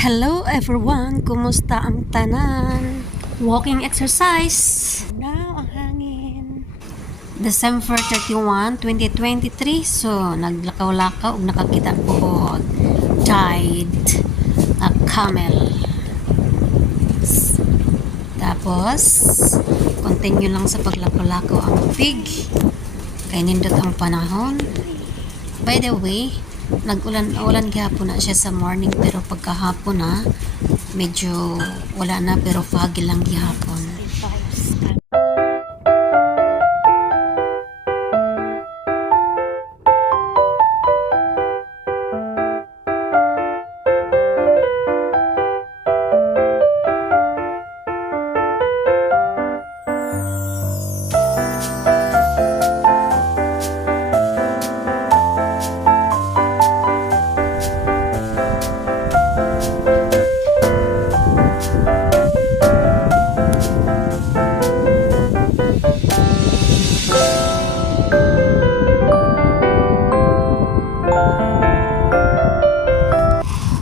Hello everyone! Kumusta ang tanan? Walking exercise. Now ang hangin. December 31, 2023. So, naglakaw-lakaw ug nakakita ko died a camel. Tapos, continue lang sa paglakaw-lakaw ang pig. Kaya nindot ang panahon. By the way, nag-ulan gihapon na siya sa morning, pero pagkahapon na medyo wala na, pero foggy lang gihapon.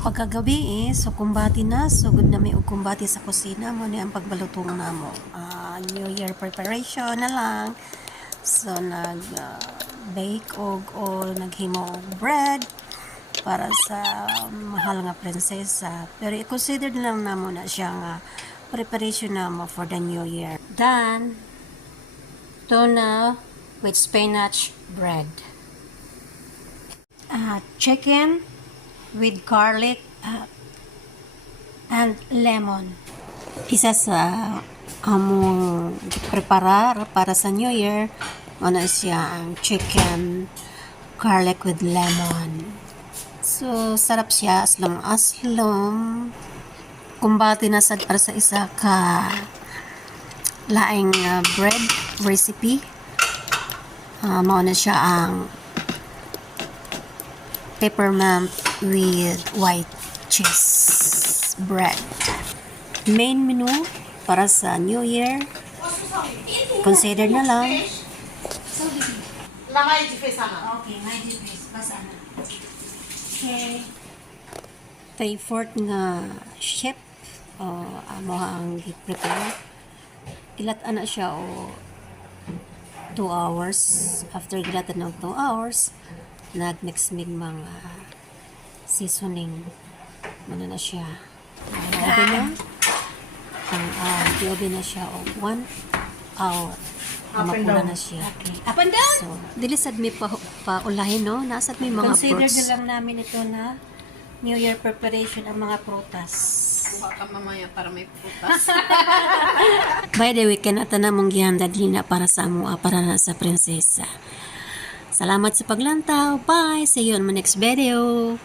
Pagkagabi so kumbati na, so good na may kumbati sa kusina mo ni ang pagbalutong na mo. New Year preparation na lang. So bake og naghimo og bread para sa mahal nga prinsesa. Pero i-consider lang na mo na siya nga preparation na mo for the New Year. Then, tuna with spinach bread. Chicken with garlic and lemon. Isa sa among preparar para sa New Year, ano siya ang chicken garlic with lemon. So, sarap siya aslom kumbati na sad para sa isa ka laing bread recipe. Mao na siya ang peppermint with white cheese bread. Main menu para sa New Year. Consider na lang. Okay, may difference. Basta na. Okay. Favorite nga chef amo ang gi-prepare. Ilat ana siya 2 hours. After gilatan ng 2 hours, nag-mix mig mga seasoning. Ano na siya? Oven na siya o 1 hour. Mapula na siya. Okay. Up and down? So, dilisad mi pa ulahin, no? Nasad mi mga Consider fruits. na lang namin ito na New Year preparation ang mga prutas. Kuha ka mamaya para may prutas. By the way, kanata na mong gihanda din na para sa amo, para na sa prinsesa. Salamat sa paglantaw. Bye! See you on my next video.